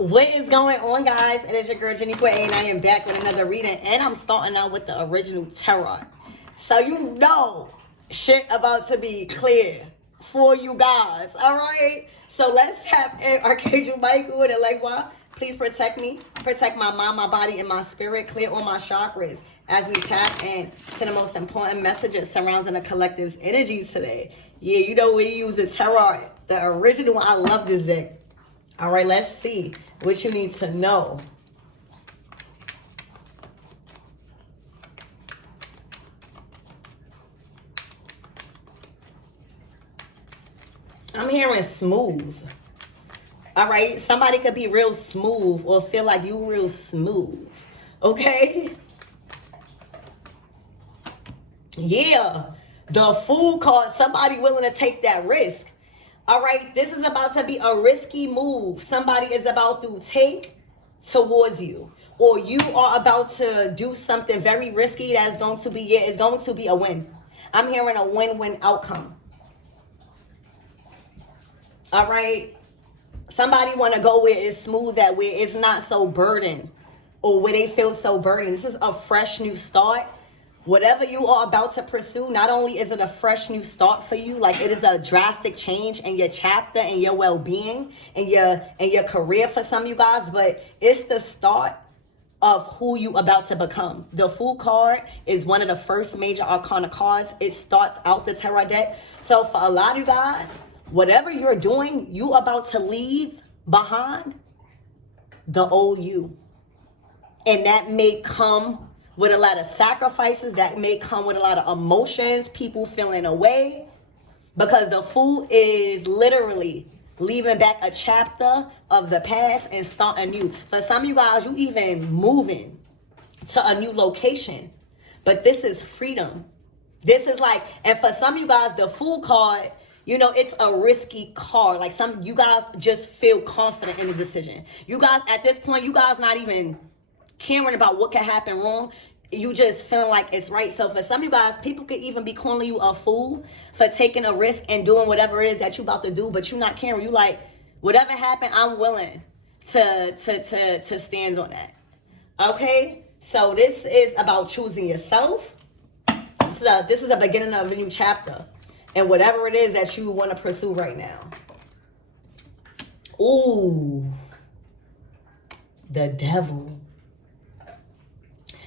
What is going on, guys? It is your girl Jenny Quay, and I am back with another reading, and I'm starting out with the original tarot. So you know shit about to be clear for you guys. All right, so let's tap in Archangel Michael and Legua. Please protect me, protect my mind, my body, and my spirit. Clear all my chakras as we tap in to the most important messages surrounding the collective's energy today. Yeah, you know we use the tarot, the original one. I love this deck. All right, let's see what you need to know. I'm hearing smooth. All right, somebody could be real smooth or feel like you real smooth. Okay? Yeah, the Fool card, somebody willing to take that risk. All right, this is about to be a risky move. Somebody is about to take towards you, or you are about to do something very risky that's going to be, it's going to be a win. I'm hearing a win-win outcome. All right, somebody want to go where it's smooth, that where it's not so burdened, or where they feel so burdened. This is a fresh new start. Whatever you are about to pursue, not only is it a fresh new start for you, like it is a drastic change in your chapter and your well-being and your career for some of you guys, but it's the start of who you about to become. The Fool card is one of the first major arcana cards. It starts out the tarot deck. So for a lot of you guys, whatever you're doing, you about to leave behind the old you. And that may come with a lot of sacrifices, that may come with a lot of emotions, people feeling away, because the Fool is literally leaving back a chapter of the past and starting new. For some of you guys, you even moving to a new location, but this is freedom. This is like, and for some of you guys, the Fool card, you know, it's a risky card. Like some, you guys just feel confident in the decision. You guys, at this point, you guys not even caring about what could happen wrong. You just feeling like it's right. So for some of you guys, people could even be calling you a fool for taking a risk and doing whatever it is that you about to do, but you're not caring. You like, whatever happened, I'm willing to stand on that. Okay? So this is about choosing yourself. This is a beginning of a new chapter. And whatever it is that you want to pursue right now. Ooh. The devil.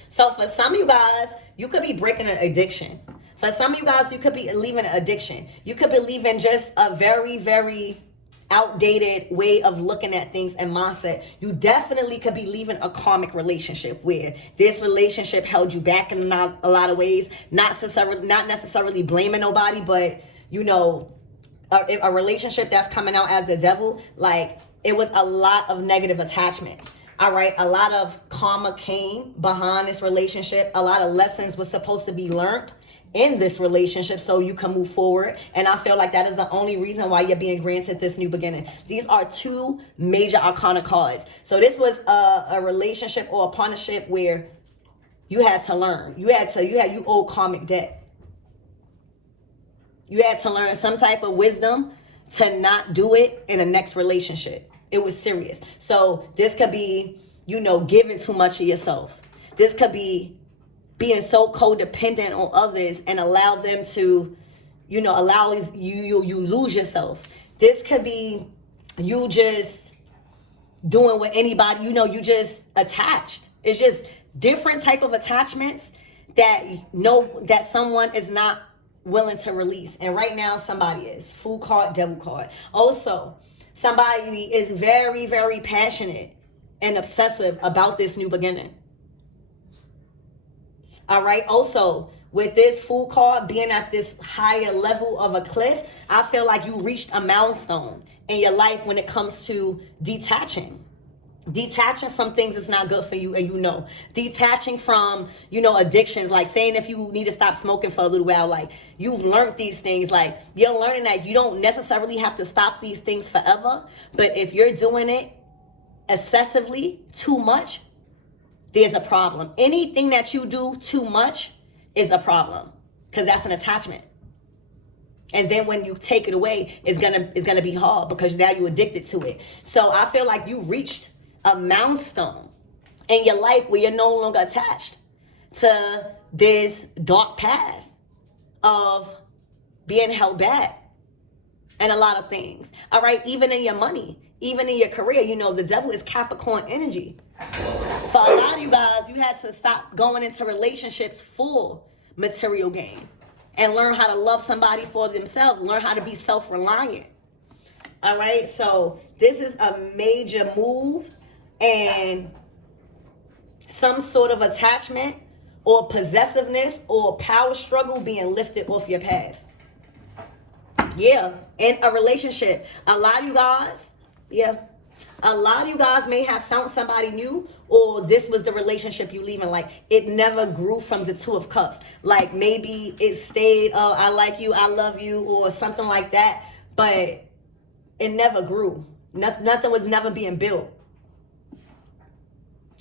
So for some of you guys, you could be breaking an addiction. For some of you guys, you could be leaving an addiction. You could be leaving just a very, very outdated way of looking at things and mindset. You definitely could be leaving a karmic relationship where this relationship held you back in a lot of ways. Not necessarily blaming nobody, but you know, a relationship that's coming out as the devil, like it was a lot of negative attachments. All right, a lot of karma came behind this relationship. A lot of lessons were supposed to be learned in this relationship so you can move forward. And I feel like that is the only reason why you're being granted this new beginning. These are two major arcana cards. So this was a relationship or a partnership where you had to learn. You owe karmic debt. You had to learn some type of wisdom to not do it in the next relationship. It was serious. So this could be, you know, giving too much of yourself. This could be being so codependent on others and allow them to, you know, allow you lose yourself. This could be you just doing what anybody, you know, you just attached. It's just different type of attachments that that someone is not willing to release. And right now somebody is. Fool card, devil card. Also, somebody is very, very passionate and obsessive about this new beginning. All right. Also, with this Fool card being at this higher level of a cliff, I feel like you reached a milestone in your life when it comes to detaching. Detaching from things that's not good for you, and you know. Detaching from, you know, addictions, like saying if you need to stop smoking for a little while, like you've learned these things, like you're learning that you don't necessarily have to stop these things forever, but if you're doing it excessively, too much, there's a problem. Anything that you do too much is a problem, because that's an attachment. And then when you take it away, it's gonna be hard because now you're addicted to it. So I feel like you reached a milestone in your life where you're no longer attached to this dark path of being held back and a lot of things. All right, even in your money, even in your career, you know, the devil is Capricorn energy. For a lot of you guys, you had to stop going into relationships for material gain and learn how to love somebody for themselves, learn how to be self-reliant. All right, so this is a major move and some sort of attachment or possessiveness or power struggle being lifted off your path. Yeah, in a relationship. A lot of you guys, a lot of you guys may have found somebody new, or this was the relationship you leaving. Like, it never grew from the Two of Cups. Like, maybe it stayed, oh, I like you, I love you, or something like that. But it never grew. Nothing was never being built.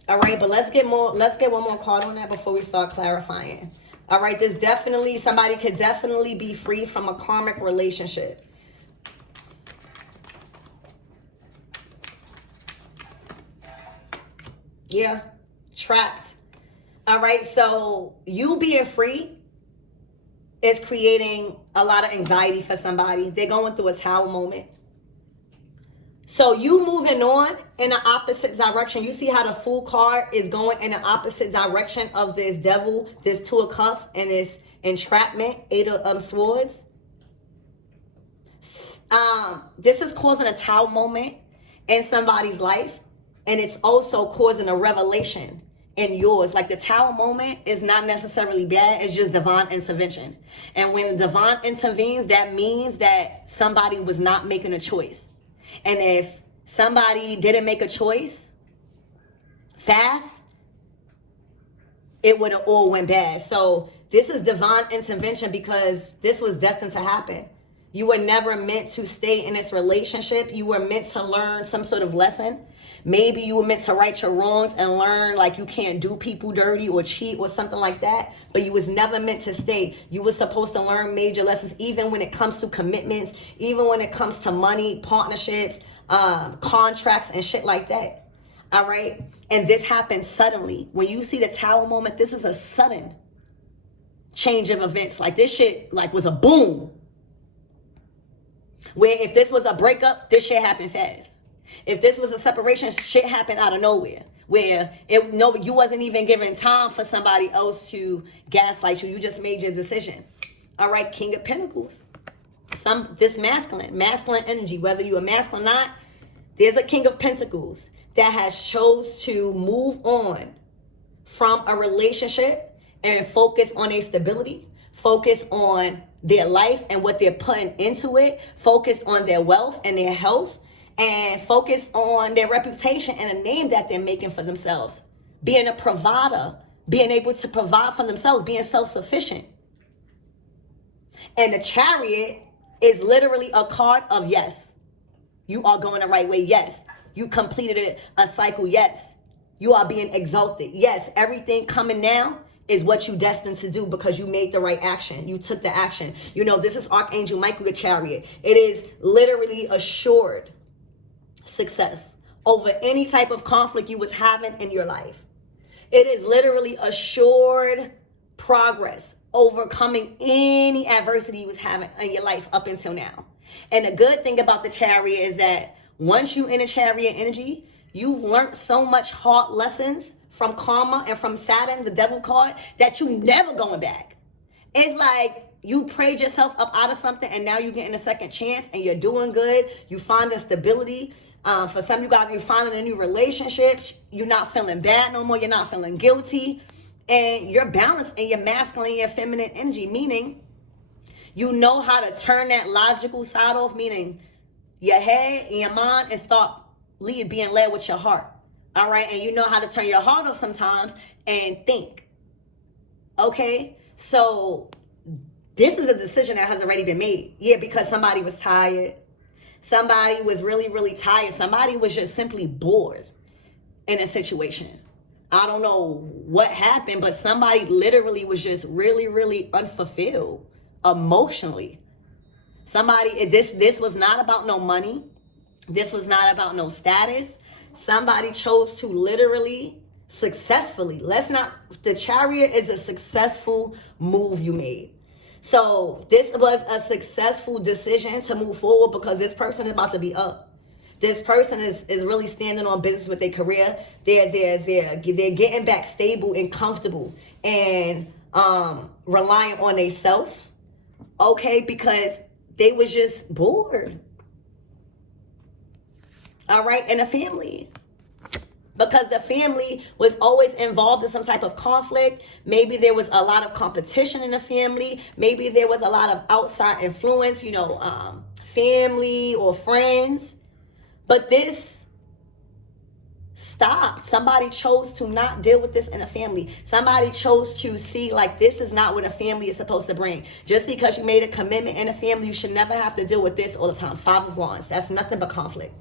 All right, but let's get one more card on that before we start clarifying. All right, somebody could definitely be free from a karmic relationship. Yeah, trapped. All right, so you being free is creating a lot of anxiety for somebody. They're going through a tower moment. So you moving on in the opposite direction. You see how the Fool card is going in the opposite direction of this devil, this Two of Cups, and this entrapment, Eight of Swords. This is causing a tower moment in somebody's life, and it's also causing a revelation in yours. Like, the tower moment is not necessarily bad, it's just divine intervention. And when divine intervenes, that means that somebody was not making a choice. And if somebody didn't make a choice fast, it would have all went bad. So this is divine intervention because this was destined to happen. You were never meant to stay in this relationship. You were meant to learn some sort of lesson. Maybe you were meant to right your wrongs and learn, like, you can't do people dirty or cheat or something like that. But you was never meant to stay. You were supposed to learn major lessons, even when it comes to commitments, even when it comes to money, partnerships, contracts, and shit like that. All right? And this happened suddenly. When you see the tower moment, this is a sudden change of events. Like, this shit, like, was a boom. Where if this was a breakup, this shit happened fast. If this was a separation, shit happened out of nowhere. Where you wasn't even given time for somebody else to gaslight you. You just made your decision. All right, King of Pentacles. This masculine energy, whether you're a masculine or not, there's a King of Pentacles that has chose to move on from a relationship and focus on their stability, focus on their life and what they're putting into it, focus on their wealth and their health, and focus on their reputation and a name that they're making for themselves. Being a provider, being able to provide for themselves, being self-sufficient. And the Chariot is literally a card of yes. You are going the right way, yes. You completed a cycle, yes. You are being exalted, yes. Everything coming now is what you destined to do because you made the right action. You took the action. You know, this is Archangel Michael, the Chariot. It is literally assured success over any type of conflict you was having in your life. It is literally assured progress, overcoming any adversity you was having in your life up until now. And the good thing about the Chariot is that once you in a Chariot energy, you've learned so much hard lessons from karma and from Saturn, the devil card, that you never going back. It's like you prayed yourself up out of something and now you're getting a second chance and you're doing good. You finding stability. For some of you guys, you're finding a new relationship. You're not feeling bad no more. You're not feeling guilty. And you're balanced in your masculine and your feminine energy, meaning you know how to turn that logical side off, meaning your head and your mind, and start being led with your heart. All right? And you know how to turn your heart off sometimes and think. Okay? So this is a decision that has already been made. Yeah, because somebody was tired. Somebody was really, really tired. Somebody was just simply bored in a situation. I don't know what happened, but somebody literally was just really, really unfulfilled emotionally. Somebody, this was not about no money. This was not about no status. Somebody chose to literally, successfully, the Chariot is a successful move you made. So this was a successful decision to move forward because this person is about to be up. This person is really standing on business with their career. They're getting back stable and comfortable and relying on they self. Okay, because they was just bored. All right, and a family. Because the family was always involved in some type of conflict. Maybe there was a lot of competition in the family. Maybe there was a lot of outside influence, family or friends. But this stopped. Somebody chose to not deal with this in a family. Somebody chose to see like this is not what a family is supposed to bring. Just because you made a commitment in a family, you should never have to deal with this all the time. 5 of Wands. That's nothing but conflict.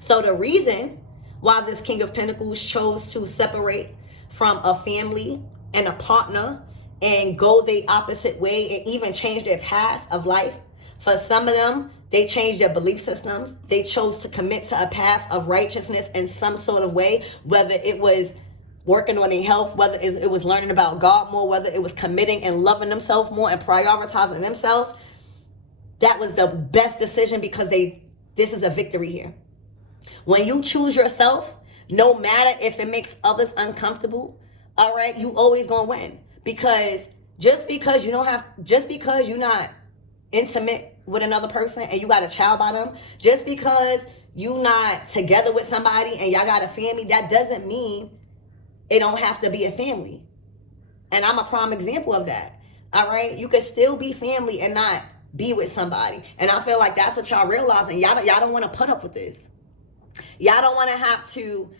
So the reason why this King of Pentacles chose to separate from a family and a partner and go the opposite way and even change their path of life, for some of them, they changed their belief systems. They chose to commit to a path of righteousness in some sort of way, whether it was working on their health, whether it was learning about God more, whether it was committing and loving themselves more and prioritizing themselves. That was the best decision because this is a victory here. When you choose yourself, no matter if it makes others uncomfortable, all right, you always gonna win. Because just because you're not intimate with another person and you got a child by them, just because you not together with somebody and y'all got a family, that doesn't mean it don't have to be a family. And I'm a prime example of that. All right, you could still be family and not be with somebody. And I feel like that's what y'all realizing. Y'all don't want to put up with this. Y'all don't want to have to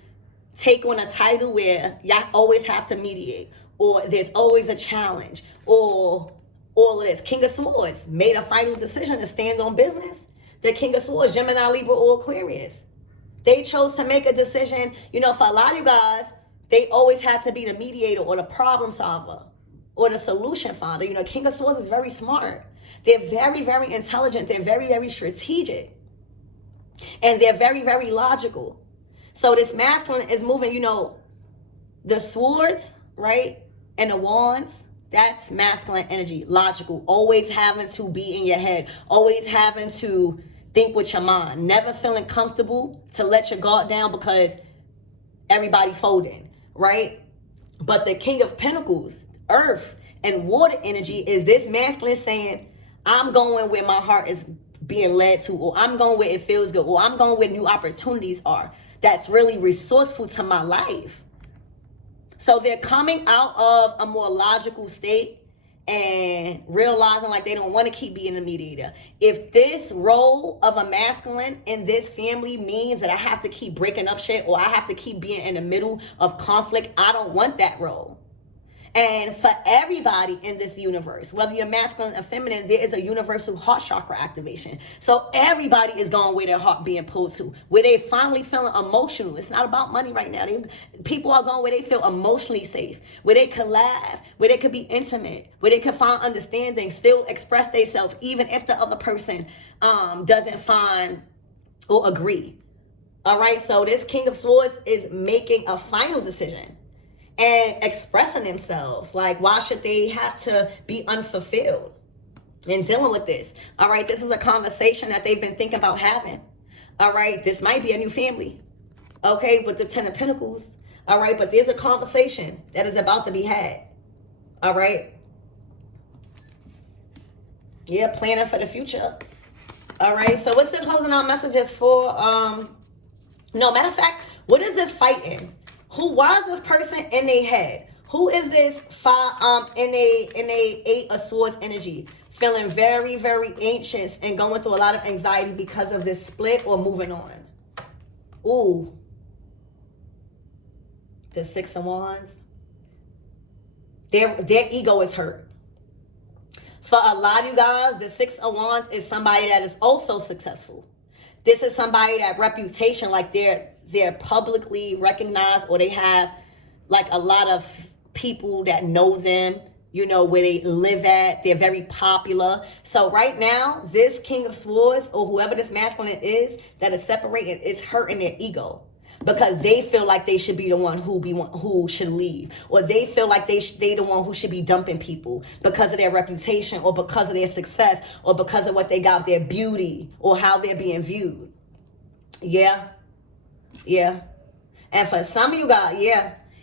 take on a title where y'all always have to mediate, or there's always a challenge, or all of this. King of Swords made a final decision to stand on business. The King of Swords, Gemini, Libra, or Aquarius. They chose to make a decision. For a lot of you guys, they always had to be the mediator or the problem solver or the solution finder. King of Swords is very smart. They're very, very intelligent. They're very, very strategic. And they're very, very logical. So this masculine is moving, the swords, right? And the wands, that's masculine energy, logical. Always having to be in your head. Always having to think with your mind. Never feeling comfortable to let your guard down because everybody folding, right? But the King of Pentacles, earth and water energy, is this masculine saying, I'm going where my heart is being led to, or I'm going where it feels good, or I'm going where new opportunities are. That's really resourceful to my life. So they're coming out of a more logical state and realizing like they don't want to keep being a mediator. If this role of a masculine in this family means that I have to keep breaking up shit, or I have to keep being in the middle of conflict, I don't want that role. And for everybody in this universe, whether you're masculine or feminine, there is a universal heart chakra activation. So everybody is going where their heart being pulled to, where they finally feeling emotional. It's not about money right now. People are going where they feel emotionally safe, where they can laugh, where they could be intimate, where they can find understanding, still express themselves, even if the other person doesn't find or agree. All right, so this King of Swords is making a final decision and expressing themselves. Like, why should they have to be unfulfilled and dealing with this? All right, this is a conversation that they've been thinking about having. All right, this might be a new family. Okay, with the Ten of Pentacles. All right, but there's a conversation that is about to be had. All right. Yeah, planning for the future. All right, so what's the closing out messages for, no, matter of fact, what is this fighting? Why is this person in their head? Who is this in a 8 of Swords energy? Feeling very, very anxious and going through a lot of anxiety because of this split or moving on. Ooh. The 6 of Wands. Their ego is hurt. For a lot of you guys, the 6 of Wands is somebody that is also successful. This is somebody that reputation, like they're publicly recognized, or they have like a lot of people that know them you know, where they live at. They're very popular. So right now, this King of Swords, or whoever this masculine is that is separated, it's hurting their ego. Because they feel like they should be the one who should leave, or they feel like they the one who should be dumping people because of their reputation, or because of their success, or because of what they got, their beauty, or how they're being viewed. Yeah. And for some of you guys,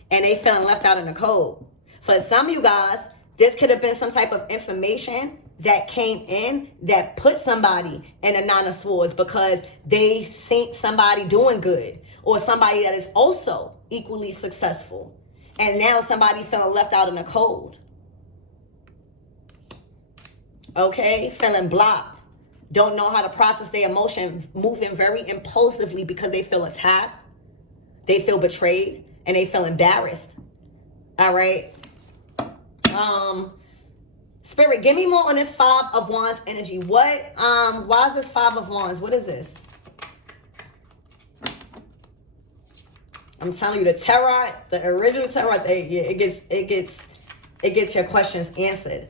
and they feeling left out in the cold. For some of you guys, this could have been some type of information that came in that put somebody in a Nine of Swords because they seen somebody doing good, or somebody that is also equally successful. And now somebody feeling left out in the cold. Okay, feeling blocked. Don't know how to process their emotion, moving very impulsively because they feel attacked, they feel betrayed, and they feel embarrassed. All right. Spirit, give me more on this Five of Wands energy. What, why is this Five of Wands? What is this? I'm telling you, the tarot, the original tarot, it gets your questions answered.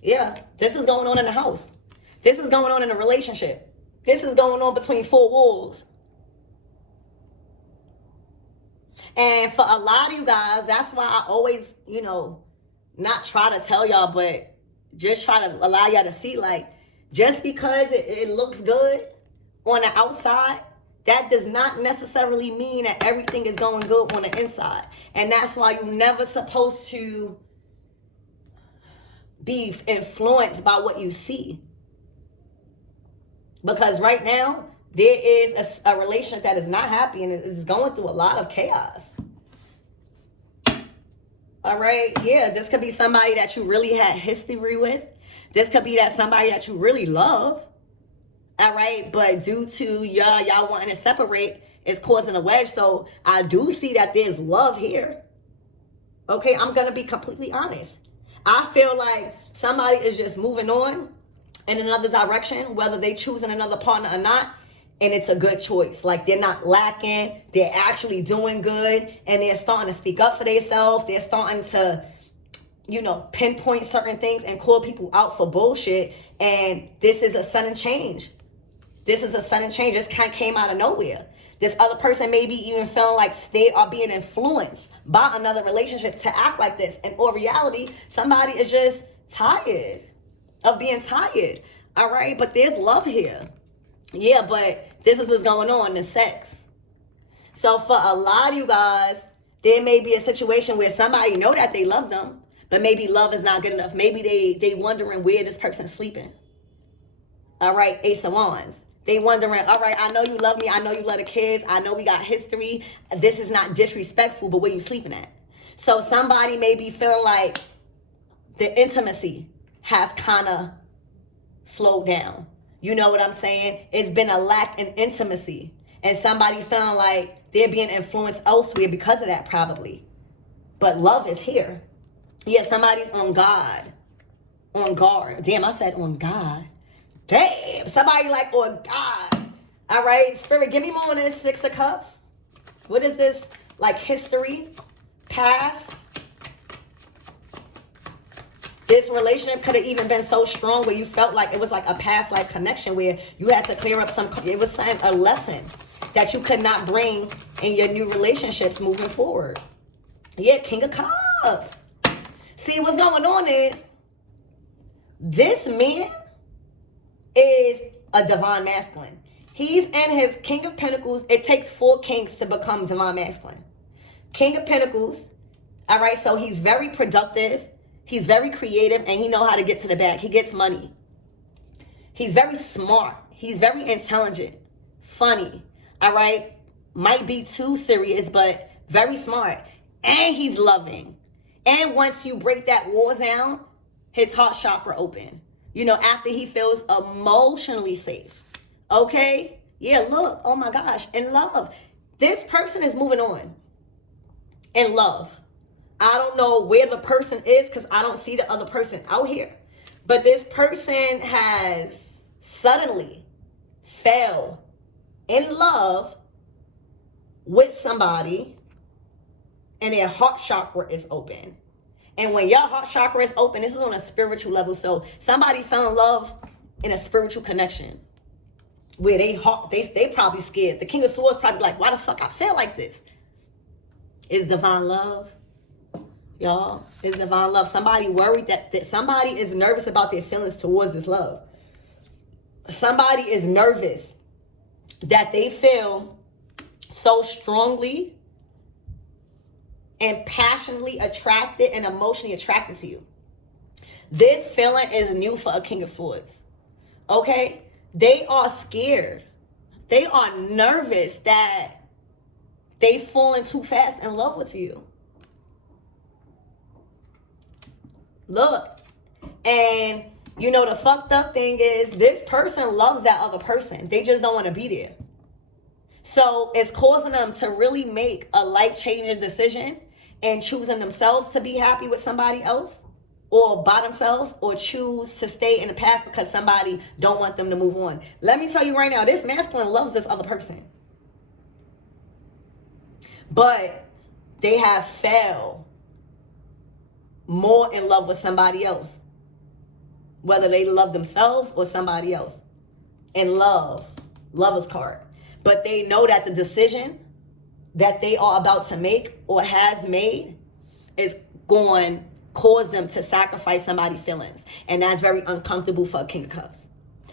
Yeah, this is going on in the house. This is going on in a relationship. This is going on between four walls. And for a lot of you guys, that's why I always, you know, not try to tell y'all, but just try to allow y'all to see, like, just because it looks good on the outside, that does not necessarily mean that everything is going good on the inside. And that's why you're never supposed to be influenced by what you see. Because right now, there is a relationship that is not happy and is going through a lot of chaos. All right? Yeah, this could be somebody that you really had history with. This could be that somebody that you really love. All right? But due to y'all wanting to separate, it's causing a wedge. So I do see that there's love here. Okay? I'm going to be completely honest. I feel like somebody is just moving on in another direction, whether they choosing another partner or not. And it's a good choice. Like, they're not lacking. They're actually doing good. And they're starting to speak up for themselves. They're starting to, you know, pinpoint certain things and call people out for bullshit. And this is a sudden change. This is a sudden change. This kind of came out of nowhere. This other person may be even feeling like they are being influenced by another relationship to act like this. And in reality, somebody is just tired of being tired. All right? But there's love here. Yeah, but this is what's going on, the sex. So for a lot of you guys, there may be a situation where somebody know that they love them, but maybe love is not good enough. Maybe they wondering where this person's sleeping. All right, Ace of Wands. They wondering, all right, I know you love me. I know you love the kids. I know we got history. This is not disrespectful, but where you sleeping at? So somebody may be feeling like the intimacy has kind of slowed down. You know what I'm saying? It's been a lack in intimacy. And somebody feeling like they're being influenced elsewhere because of that, probably. But love is here. Yeah, somebody's on God. On guard. Damn, I said on God. Damn, somebody like on God. All right, Spirit, give me more on this Six of Cups. What is this? Like history? Past? This relationship could have even been so strong where you felt like it was like a past like connection where you had to clear up it was a lesson that you could not bring in your new relationships moving forward. Yeah, King of Cups. See, what's going on is this man is a divine masculine. He's in his King of Pentacles. It takes 4 kings to become divine masculine. King of Pentacles. All right, so he's very productive. He's very creative, and he know how to get to the bag. He gets money. He's very smart. He's very intelligent, funny, all right? Might be too serious, but very smart. And he's loving. And once you break that wall down, his heart chakra open. You know, after he feels emotionally safe. Okay? Yeah, look, oh my gosh, in love. This person is moving on in love. I don't know where the person is because I don't see the other person out here. But this person has suddenly fell in love with somebody and their heart chakra is open. And when your heart chakra is open, this is on a spiritual level. So somebody fell in love in a spiritual connection where they probably scared. The King of Swords probably like, why the fuck I feel like this? It's divine love. Y'all, it's divine love. Somebody worried that somebody is nervous about their feelings towards this love. Somebody is nervous that they feel so strongly and passionately attracted and emotionally attracted to you. This feeling is new for a King of Swords. Okay? They are scared. They are nervous that they falling too fast in love with you. Look. And you know the fucked up thing is this person loves that other person. They just don't want to be there. So it's causing them to really make a life-changing decision and choosing themselves to be happy with somebody else or by themselves, or choose to stay in the past because somebody don't want them to move on. Let me tell you right now, this masculine loves this other person. But they have fell more in love with somebody else. Whether they love themselves or somebody else. And lover's card. But they know that the decision that they are about to make or has made is going to cause them to sacrifice somebody's feelings. And that's very uncomfortable for a King of Cups.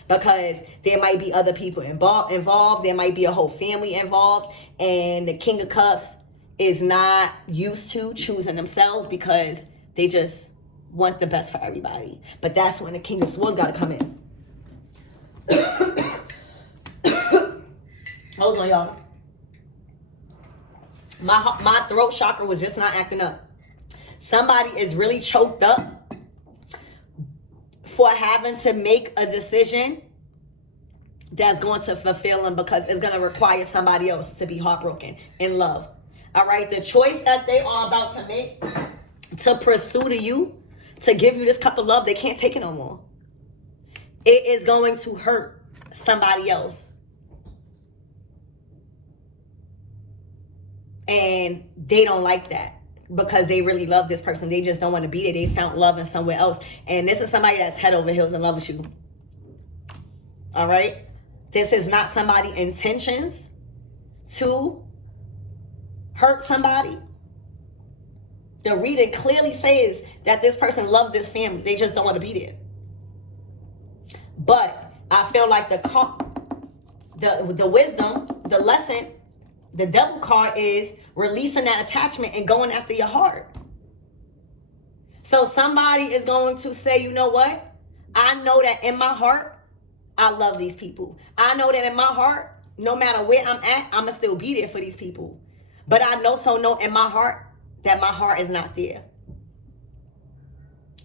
Because there might be other people involved. There might be a whole family involved. And the King of Cups is not used to choosing themselves because they just want the best for everybody. But that's when the King of Swords got to come in. Hold on, y'all. My throat chakra was just not acting up. Somebody is really choked up for having to make a decision that's going to fulfill them because it's going to require somebody else to be heartbroken in love. All right, the choice that they are about to make to pursue you, to give you this cup of love, they can't take it no more. It is going to hurt somebody else. And they don't like that because they really love this person. They just don't want to be there. They found love in somewhere else. And this is somebody that's head over heels in love with you. All right? This is not somebody's intentions to hurt somebody. The reading clearly says that this person loves this family. They just don't want to be there. But I feel like the wisdom, the lesson, the devil card is releasing that attachment and going after your heart. So somebody is going to say, you know what? I know that in my heart, I love these people. I know that in my heart, no matter where I'm at, I'm going to still be there for these people. But I know in my heart that my heart is not there.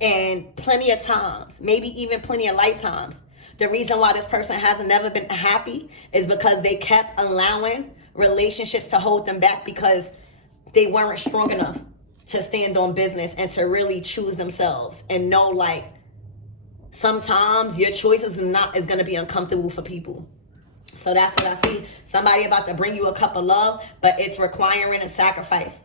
And plenty of times, maybe even plenty of lifetimes, the reason why this person hasn't never been happy is because they kept allowing relationships to hold them back because they weren't strong enough to stand on business and to really choose themselves and know, like, sometimes your choices is going to be uncomfortable for people. So that's what I see. Somebody about to bring you a cup of love, but it's requiring a sacrifice.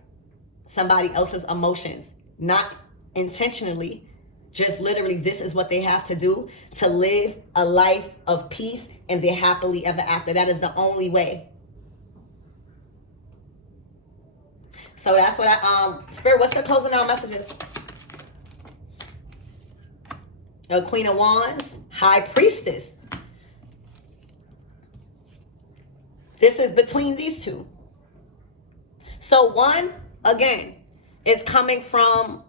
Somebody else's emotions, not intentionally, just literally this is what they have to do to live a life of peace and they're happily ever after. That is the only way. So that's what Spirit, what's the closing out messages? The Queen of Wands, High Priestess. This is between these two. So one, again, is coming from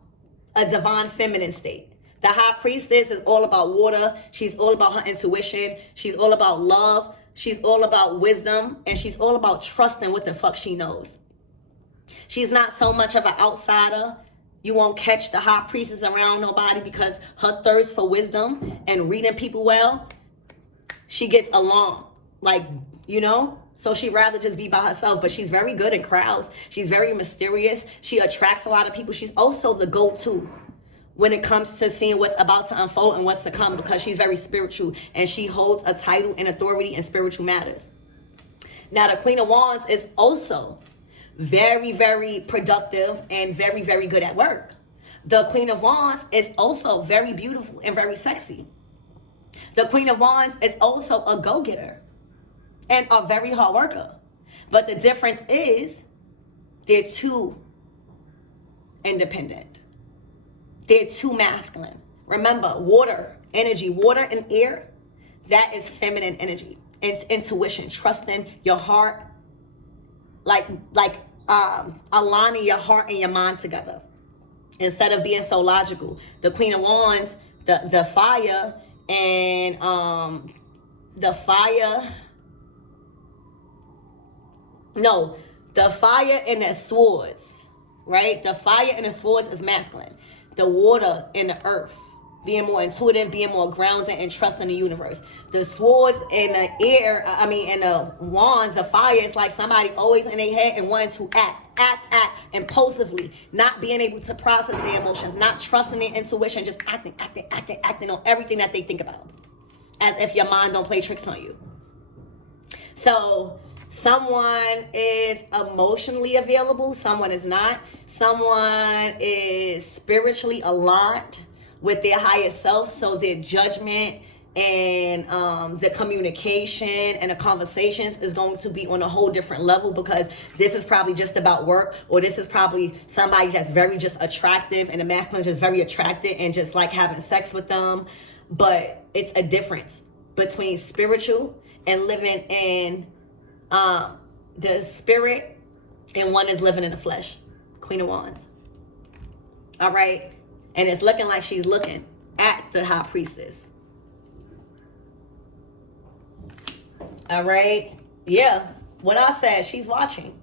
a divine feminine state. The High Priestess is all about water. She's all about her intuition. She's all about love. She's all about wisdom. And she's all about trusting what the fuck she knows. She's not so much of an outsider. You won't catch the High Priestess around nobody because her thirst for wisdom and reading people well, she gets along. Like, you know? So she'd rather just be by herself, but she's very good in crowds. She's very mysterious. She attracts a lot of people. She's also the go-to when it comes to seeing what's about to unfold and what's to come because she's very spiritual and she holds a title and authority in spiritual matters. Now, the Queen of Wands is also very, very productive and very, very good at work. The Queen of Wands is also very beautiful and very sexy. The Queen of Wands is also a go-getter and a very hard worker. But the difference is they're too independent. They're too masculine. Remember, water, energy, water and air, that is feminine energy. It's intuition, trusting your heart, like aligning your heart and your mind together instead of being so logical. The Queen of Wands, the fire and the fire and the swords, right? The fire and the swords is masculine. The water and the earth, being more intuitive, being more grounded and trusting the universe. The swords and the air, and the wands, the fire, is like somebody always in their head and wanting to act impulsively, not being able to process their emotions, not trusting their intuition, just acting on everything that they think about, as if your mind don't play tricks on you. So someone is emotionally available, someone is not. Someone is spiritually aligned with their higher self, so their judgment and the communication and the conversations is going to be on a whole different level, because this is probably just about work, or this is probably somebody that's very just attractive and the masculine is just very attracted and just like having sex with them. But it's a difference between spiritual and living in the spirit, and one is living in the flesh. Queen of Wands. All right. And it's looking like she's looking at the High Priestess. All right. Yeah. What I said, she's watching.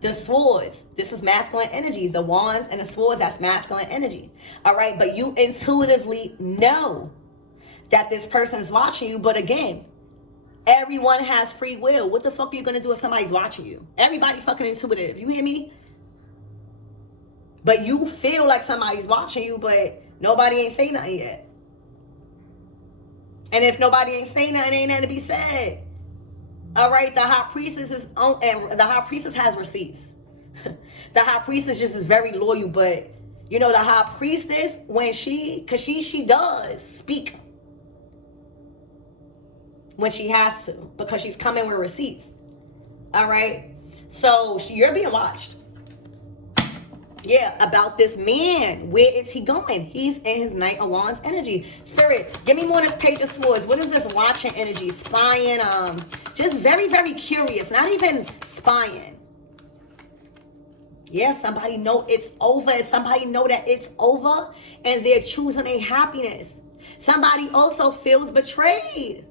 The swords, this is masculine energy. The wands and the swords, that's masculine energy. All right. But you intuitively know that this person's watching you. But again, everyone has free will. What the fuck are you going to do if somebody's watching you? Everybody fucking intuitive. You hear me? But you feel like somebody's watching you, but nobody ain't saying nothing yet. And if nobody ain't saying nothing, ain't nothing to be said. All right, the High Priestess is and the High Priestess has receipts. The High Priestess just is very loyal, but you know the High Priestess, when she does speak when she has to, because she's coming with receipts. All right, so you're being watched. Yeah, about this man. Where is he going? He's in his Knight of Wands energy. Spirit, give me more of this Page of Swords. What is this watching energy? Spying, just very, very curious. Not even spying. Yeah, somebody know it's over. Somebody know that it's over and they're choosing a happiness. Somebody also feels betrayed.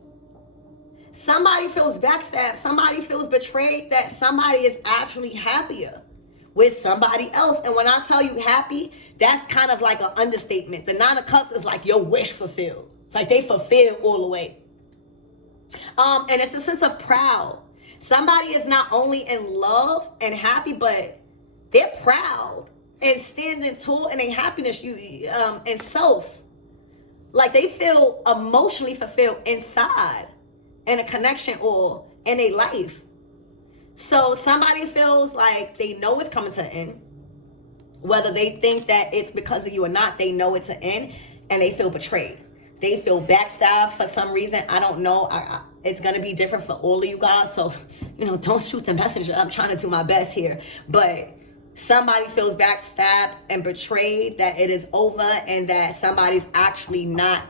Somebody feels backstabbed. Somebody feels betrayed that somebody is actually happier with somebody else. And when I tell you happy, that's kind of like an understatement. The Nine of Cups is like your wish fulfilled. Like they fulfilled all the way. And it's a sense of proud. Somebody is not only in love and happy, but they're proud and standing tall in a happiness and self. Like they feel emotionally fulfilled inside in a connection or in a life. So somebody feels like they know it's coming to an end. Whether they think that it's because of you or not, they know it's an end and they feel betrayed. They feel backstabbed for some reason. I don't know. It's going to be different for all of you guys. So, don't shoot the messenger. I'm trying to do my best here. But somebody feels backstabbed and betrayed that it is over and that somebody's actually not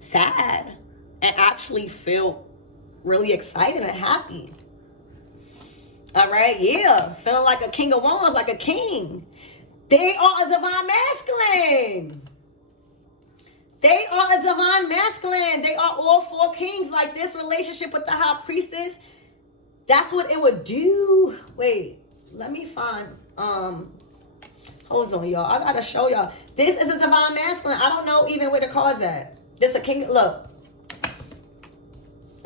sad and actually feel really excited and happy. All right, yeah. Feeling like a king of wands, like a king. They are a divine masculine. They are a divine masculine. They are all four kings. Like this relationship with the High Priestess, that's what it would do. Wait, let me find, hold on, y'all. I gotta show y'all. This is a divine masculine. I don't know even where the card's at. This a king, look.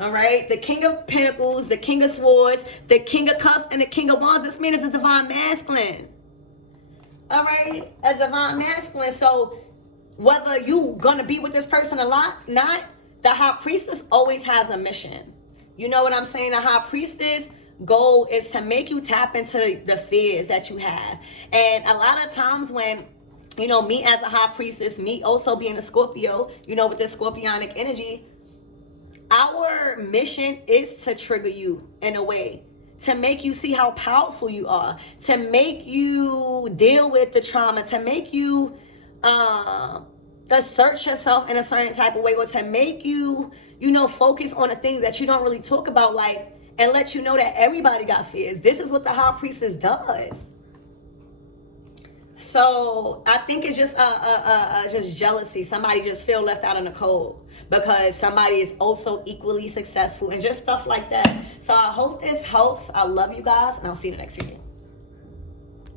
All right, the King of Pentacles, the King of Swords, the King of Cups, and the King of Wands. This man is a divine masculine. All right, a divine masculine. So whether you gonna be with this person or not, the High Priestess always has a mission. You know what I'm saying? The High Priestess goal is to make you tap into the fears that you have. And a lot of times when, you know, me as a high priestess, me also being a Scorpio, you know, with this scorpionic energy, our mission is to trigger you in a way, to make you see how powerful you are, to make you deal with the trauma, to make you assert yourself in a certain type of way, or to make you, you know, focus on the things that you don't really talk about, like, and let you know that everybody got fears. This is what the high priestess does. So I think it's just jealousy. Somebody just feel left out in the cold because somebody is also equally successful, and just stuff like that. So I hope this helps. I love you guys, and I'll see you in the next video.